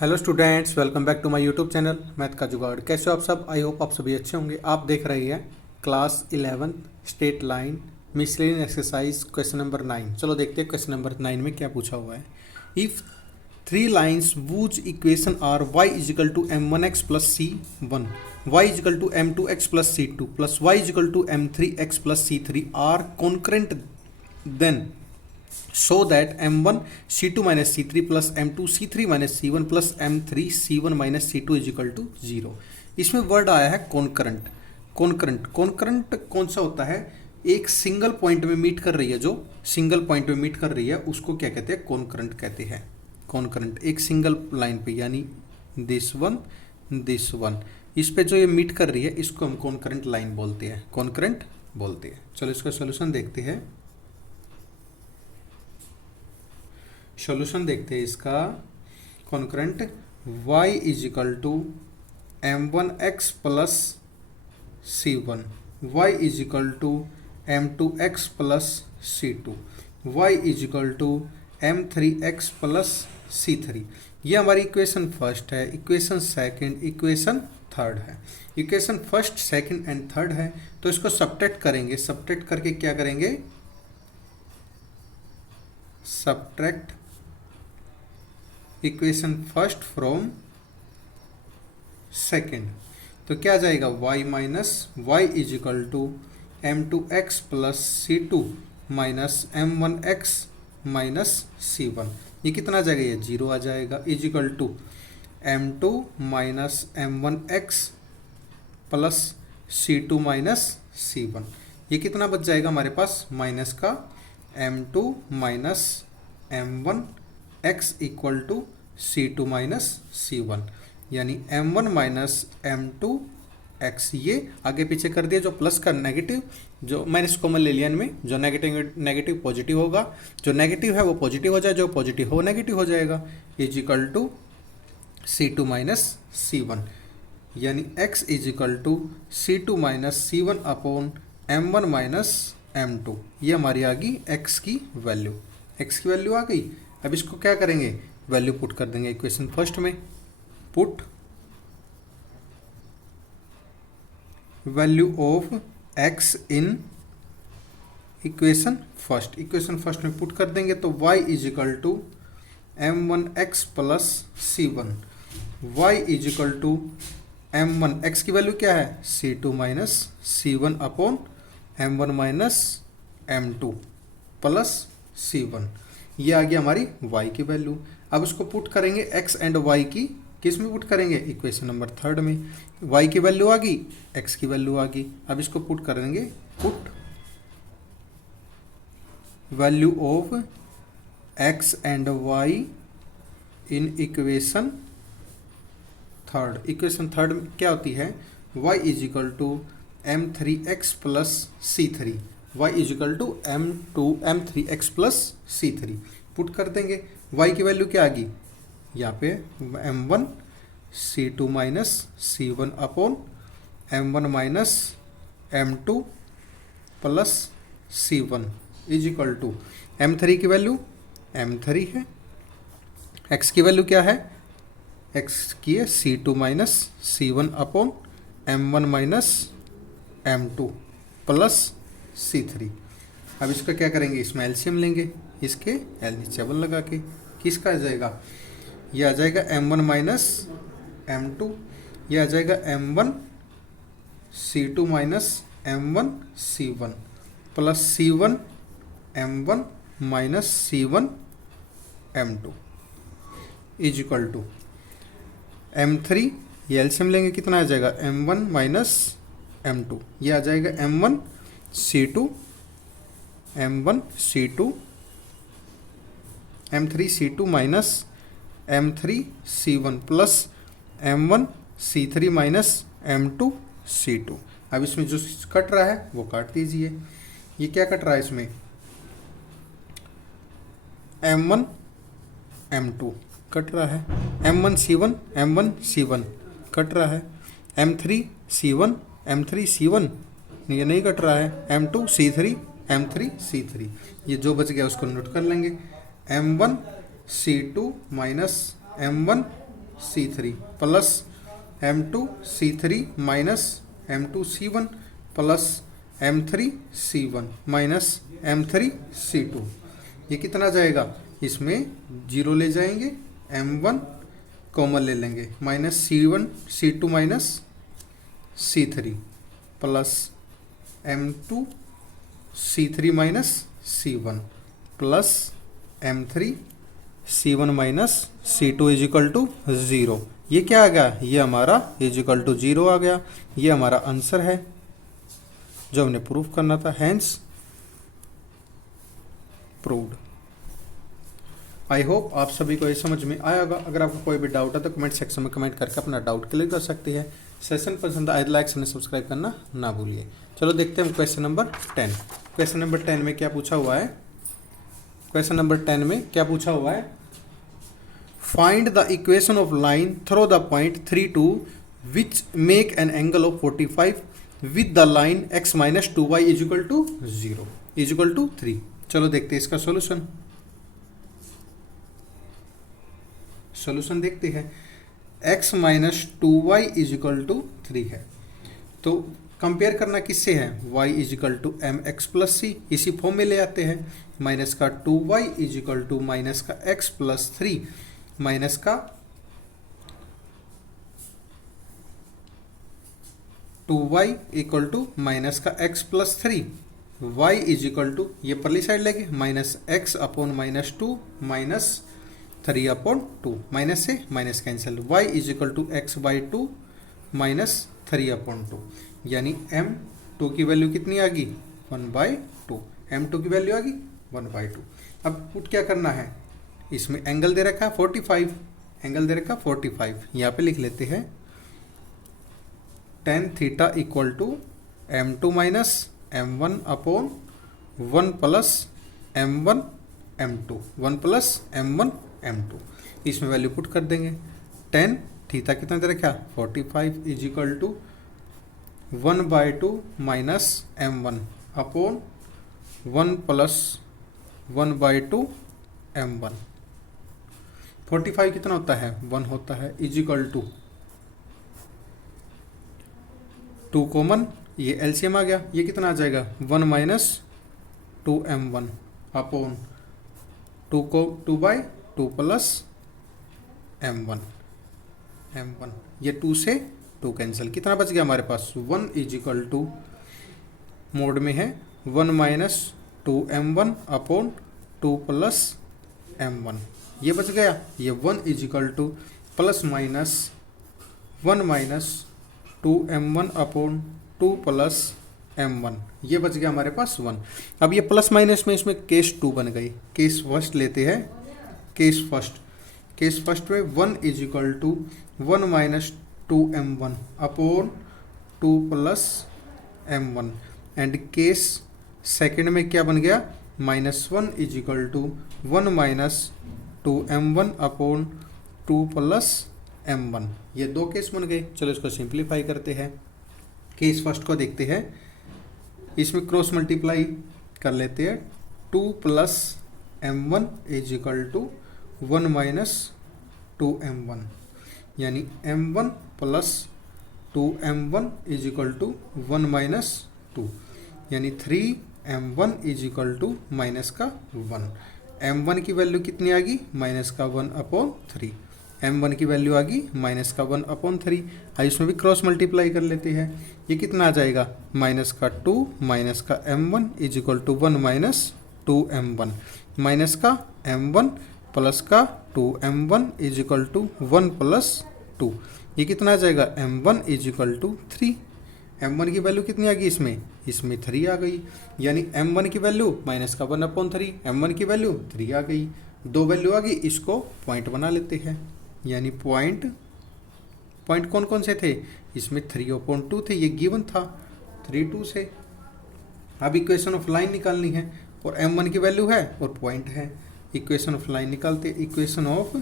Hello students, welcome back to my YouTube channel math का जुगाड़। कैसे हो आप सब? आई होप आप सभी अच्छे होंगे। आप देख रहे हैं class 11 state line miscellaneous exercise question number 9। चलो देखते हैं क्वेश्चन नंबर 9 में क्या पूछा हुआ है। If three lines whose equation are y is equal to m1x plus c1, y is equal to m2x plus c2 plus y is equal to m3x plus c3 are concurrent, then show that m1 c2 minus c3 plus m2 c3 minus c1 plus m3 c1 minus c2 is equal to 0। इसमें word आया है concurrent. Concurrent कौन सा होता है? एक single point में meet कर रही है, जो सिंगल पॉइंट में मीट कर रही है उसको क्या कहते हैं? कॉन्करेंट कहते हैं। कॉन्करेंट एक सिंगल लाइन पे, यानी दिस वन, इस पे जो ये मीट कर रही है इसको हम कॉन्करेंट लाइन बोलते हैं, कॉन्करेंट बोलते हैं। चलो इसका सोल्यूशन देखते हैं। सॉल्यूशन देखते हैं इसका। Concurrent y is equal to m1x plus c1, y is equal to m2x plus c2, y is equal to m3x plus c3। ये हमारी इक्वेशन फर्स्ट है, इक्वेशन सेकंड, इक्वेशन थर्ड है। Equation first, second and third है तो इसको subtract करेंगे। Subtract करके क्या करेंगे? Subtract equation first from second, तो क्या आ जाएगा? y minus Y is equal to m2x plus c2 minus m1x minus c1। ये कितना आ जाएगा? ये 0 आ जाएगा। Is equal to m2 minus m1x plus c2 minus c1। ये कितना बच जाएगा हमारे पास? माइनस का m2 minus m1 x equal to c2 minus c1, यानी m1 माइनस m2 x। ये आगे पीछे कर दिया, जो प्लस का नेगेटिव, जो माइनस कॉमन ले लिया इनमें, जो नेगेटिव पॉजिटिव होगा, जो नेगेटिव है वो पॉजिटिव हो जाए, जो पॉजिटिव हो नेगेटिव हो जाएगा। Is equal to c2 minus c1, यानी x is equal to c2 minus c1 upon m1 minus m2। ये हमारी आ गई x की वैल्यू। x की वैल्यू आ गई। अब इसको क्या करेंगे? वैल्यू पुट कर देंगे इक्वेशन फर्स्ट में। Put value of x in equation first. Equation first में पुट कर देंगे तो y is equal to m1x plus c1, y is equal to m1, x की वैल्यू क्या है? c2 minus c1 upon m1 minus m2 plus c1। ये आ गया हमारी y की वैल्यू। अब उसको पुट करेंगे x एंड y की, किस में पुट करेंगे? इक्वेशन नंबर थर्ड में। y की वैल्यू आ गई, x की वैल्यू आ गई। अब इसको पुट करेंगे। Put value of x and y in equation third. Equation third में क्या होती है? y is equal to m3x plus c3, y is equal to m3x plus c3। Put कर देंगे। y की वैल्यू क्या आ गई? यहाँ पे m1 c2 minus c1 upon m1 minus m2 plus c1 is equal to m3 की वैल्यू m3 है। x की वैल्यू क्या है? x की है c2 minus c1 upon m1 minus m2 plus c3। अब इसका क्या करेंगे? इसमें एलसीएम लेंगे, इसके एलसीएम लगा के। किसका आ जाएगा? ये आ जाएगा m1 माइनस m2, ये आ जाएगा m1 c2 minus m1 c1 plus c1 m1 minus c1 m2 is equal to m3, ये एलसीएम लेंगे, कितना आ जाएगा? m1 माइनस m2, ये आ जाएगा m1 c2 m1 c2 m3 c2 minus m3 c1 plus m1 c3 minus m2 c2। अब इसमें जो कट रहा है वो काट दीजिए। ये क्या कट रहा है इसमें? m1 m2 कट रहा है, m1 c1 कट रहा है, m3 c1 ये नहीं कट रहा है, m2 c3 ये जो बच गया उसको नोट कर लेंगे। m1 c2 minus m1 C3 plus M2 C3 minus M2 C1 plus M3 C1 minus M3 C2। ये कितना जाएगा, इसमें 0 ले जाएंगे, M1 कॉमन ले लेंगे, minus C1 C2 minus C3 plus M2 C3 minus C1 plus M3 C1 minus C2 is equal to 0। ये क्या आ गया, ये हमारा इज इक्वल टू 0 आ गया। ये हमारा आंसर है जो हमने प्रूफ करना था, हैंस प्रूव्ड। आई होप आप सभी को ये समझ में आया होगा। अगर आपको कोई भी डाउट है तो कमेंट सेक्शन में कमेंट करके अपना डाउट क्लियर कर सकते हैं। सेशन पसंद आए लाइक एंड सब्सक्राइब करना ना भूलिए। चलो देखते हैं क्वेश्चन नंबर 10। क्वेश्चन नंबर 10 में क्या पूछा हुआ है, क्वेश्चन नंबर 10 में क्या पूछा हुआ है, find the equation of line through the point 3 2 which make an angle of 45 with the line x minus 2y is equal to 0 is equal to 3। चलो देखते हैं इसका सॉल्यूशन। सॉल्यूशन देखते हैं, x minus 2y is equal to 3 है, तो compare करना किससे है, y is equal to m x plus c, इसी फॉर्म में ले आते हैं। माइनस का 2y is equal to minus का x प्लस 3 माइनस का 2y इक्वल टू माइनस का x plus 3, y is equal to, ये परली साइड लेंगे, minus x upon minus 2 minus 3 upon 2, minus से minus cancel, y is equal to x by 2 minus 3 upon 2, यानी m2 की value कितनी आ गई 1/2, m2 की वैल्यू आ गई 1/2। अब पुट क्या करना है, इसमें एंगल दे रखा है 45, एंगल दे रखा 45, यहाँ पे लिख लेते हैं tan theta equal to m2 minus m1 upon 1 plus m1 m2, 1 plus m1 m2, इसमें वैल्यू पुट कर देंगे। tan थीटा कितना दे रखा 45 is equal to 1/2 minus m1 upon 1 plus 1/2 m1। 45 कितना होता है 1 होता है, इज इक्वल टू 2 कॉमन, ये एलसीएम आ गया, ये कितना आ जाएगा 1 minus 2m1 upon 2/2 plus m1, ये 2 से 2 कैंसिल, कितना बच गया हमारे पास 1 इज इक्वल टू, मोड में है 1 minus 2m1 upon 2 plus m1, ये बच गया। ये 1 is equal two plus minus 1 minus 2m1 upon 2 plus m1, ये बच गया हमारे पास 1। अब ये प्लस माइनस में इसमें केस 2 बन गई, केस फर्स्ट लेते हैं, केस फर्स्ट में 1 is equal to 1 minus 2m1 upon 2 plus m1, and case second में क्या बन गया -1 is equal to 1 minus 2m1 upon 2 plus m1, ये 2 केस बन गए। चलो इसको सिंप्लीफाई करते हैं। केस फर्स्ट को देखते हैं, इसमें क्रॉस मल्टीप्लाई कर लेते हैं, 2 plus m1 is equal to 1 minus 2m1, यानी m1 plus 2m1 is equal to 1 minus 2, यानी 3m1 is equal to minus का 1। m1 की वैल्यू कितनी आ गई माइनस का 1 अपॉन 3, m1 की वैल्यू आ गई माइनस का 1 अपॉन 3। अब इसमें भी क्रॉस मल्टीप्लाई कर लेते हैं, ये कितना आ जाएगा माइनस का 2 माइनस का m1 is equal to 1 minus 2m1, minus का m1 प्लस का 2m1 is equal to 1 plus 2, ये कितना आ जाएगा m1 is equal to 3। m1 की वैल्यू कितनी आ गई इसमें 3 आ गई, यानी m1 की वैल्यू माइनस का 1 अपॉन 3, m1 की वैल्यू 3 आ गई, 2 वैल्यू आ गई, इसको पॉइंट बना लेते हैं, यानी पॉइंट कौन कौन से थे, इसमें 3/2 थे, ये गिवन था 3 2 से। अब इक्वेशन ऑफ लाइन निकालनी है, और m1 की वैल्यू है और पॉइंट है, इक्वेशन ऑफ लाइन निकालते हैं। इक्वेशन ऑफ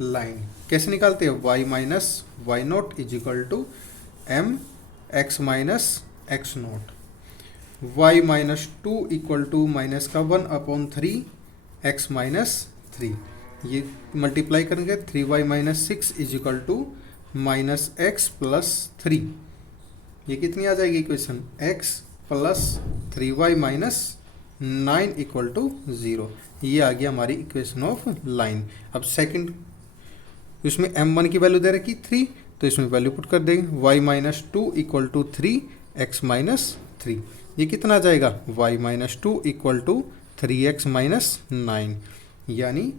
लाइन कैसे निकालते हैं, y minus y not is equal to m x minus x not, y minus 2 equal to minus का 1 अपॉन 3 x माइनस 3, ये मल्टीप्लाई करेंगे 3y minus 6 is equal to minus x plus 3। ये कितनी आ जाएगी equation, x plus 3y minus 9 equal to 0। ये आ गया हमारी इक्वेशन ऑफ लाइन। अब सेकंड, इसमें m1 की वैल्यू दे रखी 3, तो इसमें वैल्यू पुट कर देंगे y minus 2 equal to 3 x minus 3। ये कितना आ जाएगा, y minus 2 equal to 3x minus 9, यानी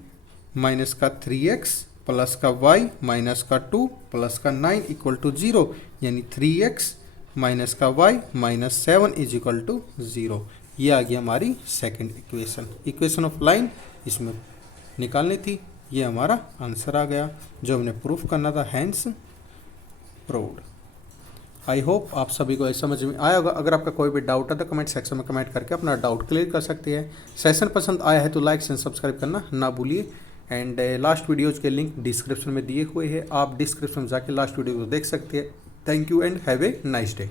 माइनस का 3x प्लस का y माइनस का 2 प्लस का 9 इक्वल टू 0, यानी 3x माइनस का y minus 7 is equal to 0। ये आ गया हमारी second equation. Equation of line इसमें निकालनी थी, ये हमारा आंसर आ गया जो हमने प्रूफ करना था, हैंस प्रूव्ड। आई होप आप सभी को समझ में आया होगा। अगर आपका कोई भी डाउट है तो कमेंट सेक्शन में कमेंट करके अपना डाउट क्लियर कर सकते हैं। सेशन पसंद आया है तो लाइक एंड सब्सक्राइब करना ना भूलिए। एंड लास्ट वीडियोज़ के लिंक डिस्क्रिप्शन में दिए हुए हैं, आप डिस्क्रिप्शन में जाके लास्ट वीडियो को देख सकते हैं। Thank you and have a nice day.